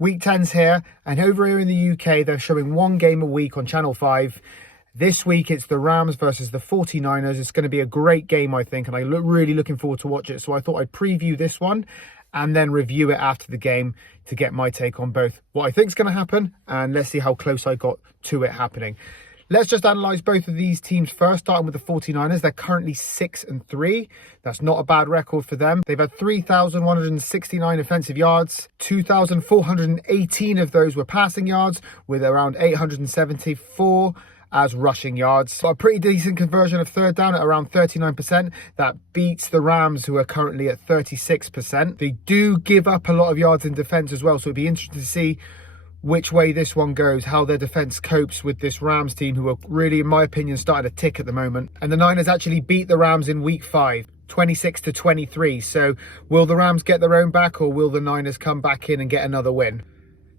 Week 10's here, and over here in the UK, they're showing one game a week on Channel 5. This week, it's the Rams versus the 49ers. It's going to be a great game, I think, and I'm really looking forward to watch it. So I thought I'd preview this one and then review it after the game to get my take on both what I think is going to happen and let's see how close I got to it happening. Let's just analyse both of these teams first, starting with the 49ers. They're currently 6-3. That's not a bad record for them. They've had 3,169 offensive yards. 2,418 of those were passing yards, with around 874 as rushing yards. So a pretty decent conversion of third down at around 39%. That beats the Rams, who are currently at 36%. They do give up a lot of yards in defence as well, so it'd be interesting to see which way this one goes, how their defense copes with this Rams team, who are really, in my opinion, starting to tick at the moment. And the Niners actually beat the Rams in week 5, 26-23. So will the Rams get their own back, or will the Niners come back in and get another win?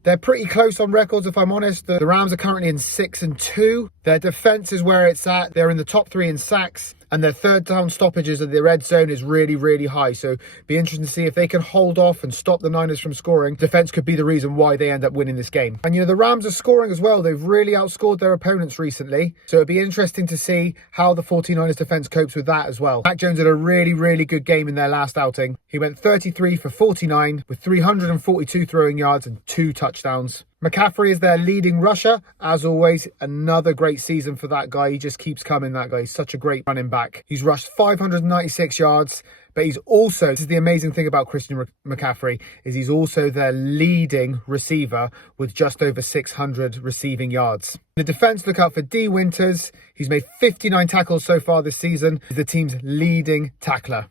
They're pretty close on records, if I'm honest. The Rams are currently in 6-2. Their defense is where it's at. They're in the top 3 in sacks, and their third down stoppages at the red zone is really high. So be interesting to see if they can hold off and stop the Niners from scoring. Defense could be the reason why they end up winning this game. And, the Rams are scoring as well. They've really outscored their opponents recently. So it'd be interesting to see how the 49ers defense copes with that as well. Mac Jones had a really good game in their last outing. He went 33 for 49 with 342 throwing yards and 2 touchdowns. McCaffrey is their leading rusher. As always, another great season for that guy. He just keeps coming, that guy. He's such a great running back. He's rushed 596 yards, but he's also, this is the amazing thing about Christian McCaffrey, is he's also their leading receiver with just over 600 receiving yards. The defense, look out for D. Winters. He's made 59 tackles so far this season. He's the team's leading tackler.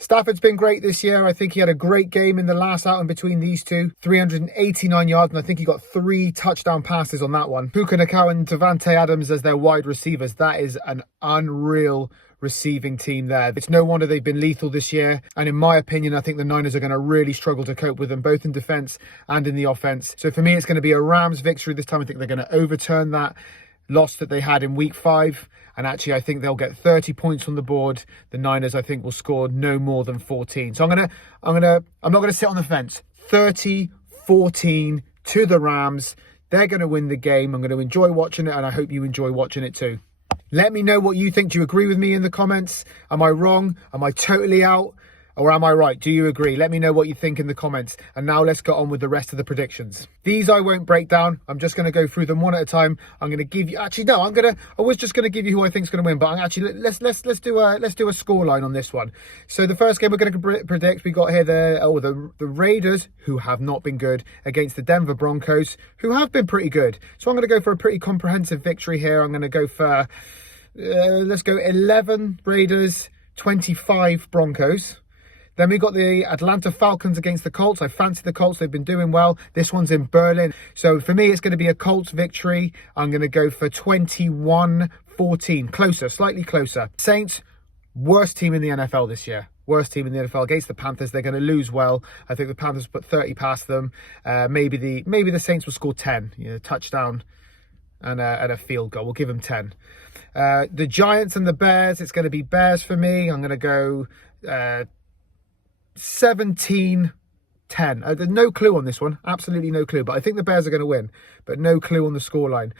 Stafford's been great this year. I think he had a great game in the last outing between these two. 389 yards, and I think he got 3 touchdown passes on that one. Puka Nacua and Davante Adams as their wide receivers. That is an unreal receiving team there. It's no wonder they've been lethal this year. And in my opinion, I think the Niners are going to really struggle to cope with them, both in defense and in the offense. So for me, it's going to be a Rams victory this time. I think they're going to overturn that loss that they had in week 5, and actually I think they'll get 30 points on the board. The Niners, I think, will score no more than 14. So I'm not going to sit on the fence. 30-14 to the Rams. They're going to win the game. I'm going to enjoy watching it, and I hope you enjoy watching it too. Let me know what you think. Do you agree with me in the comments? Am I wrong? Am I totally out? Or am I right? Do you agree? Let me know what you think in the comments. And now let's get on with the rest of the predictions. These I won't break down. I'm just going to go through them one at a time. I'm going to give you, actually no, I was just going to give you who I think is going to win, but let's do a score line on this one. So the first game we're going to predict, we got here the Raiders, who have not been good, against the Denver Broncos, who have been pretty good. So I'm going to go for a pretty comprehensive victory here. I'm going to go for let's go 11 Raiders, 25 Broncos. Then we got the Atlanta Falcons against the Colts. I fancy the Colts. They've been doing well. This one's in Berlin. So for me, it's going to be a Colts victory. I'm going to go for 21-14. Closer, slightly closer. Saints, worst team in the NFL this year. Worst team in the NFL against the Panthers. They're going to lose well. I think the Panthers put 30 past them. Maybe the Saints will score 10. Touchdown and a field goal. We'll give them 10. The Giants and the Bears. It's going to be Bears for me. I'm going to go 17-10. There's no clue on this one. Absolutely no clue. But I think the Bears are going to win. But no clue on the scoreline.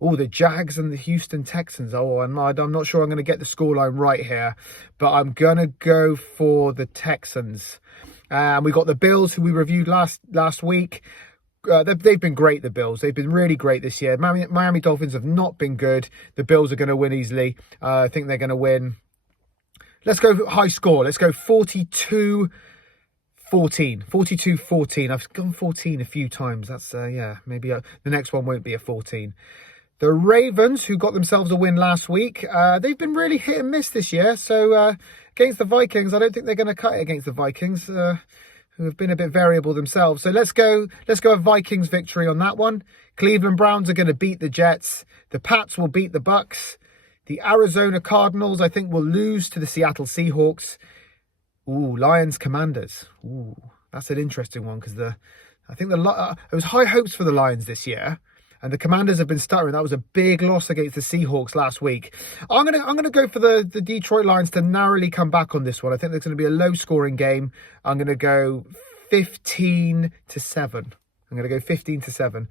Oh, the Jags and the Houston Texans. Oh, I'm not sure I'm going to get the scoreline right here. But I'm going to go for the Texans. We got the Bills, who we reviewed last week. They've been great, the Bills. They've been really great this year. Miami Dolphins have not been good. The Bills are going to win easily. I think they're going to win. Let's go high score. Let's go 42-14. 42-14. I've gone 14 a few times. That's, maybe the next one won't be a 14. The Ravens, who got themselves a win last week, they've been really hit and miss this year. So against the Vikings, I don't think they're going to cut it against the Vikings, who have been a bit variable themselves. So let's go a Vikings victory on that one. Cleveland Browns are going to beat the Jets. The Pats will beat the Bucks. The Arizona Cardinals, I think, will lose to the Seattle Seahawks. Ooh, Lions Commanders. Ooh, that's an interesting one, because there was high hopes for the Lions this year, and the Commanders have been stuttering. That was a big loss against the Seahawks last week. I'm gonna go for the Detroit Lions to narrowly come back on this one. I think there's going to be a low-scoring game. I'm going to go 15-7. I'm going to go 15-7.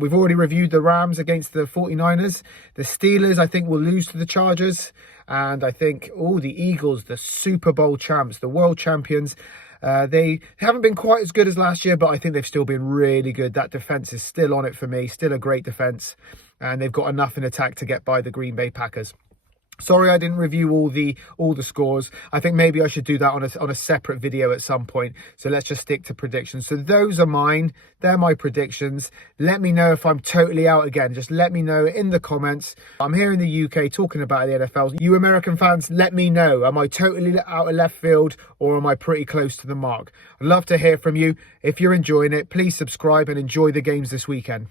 We've already reviewed the Rams against the 49ers. The Steelers, I think, will lose to the Chargers. And I think, the Eagles, the Super Bowl champs, the world champions, they haven't been quite as good as last year, but I think they've still been really good. That defense is still on it for me, still a great defense. And they've got enough in attack to get by the Green Bay Packers. Sorry I didn't review all the scores. I think maybe I should do that on a separate video at some point. So let's just stick to predictions. So those are mine. They're my predictions. Let me know if I'm totally out again. Just let me know in the comments. I'm here in the UK talking about the NFL. You American fans, let me know. Am I totally out of left field or am I pretty close to the mark? I'd love to hear from you. If you're enjoying it, please subscribe and enjoy the games this weekend.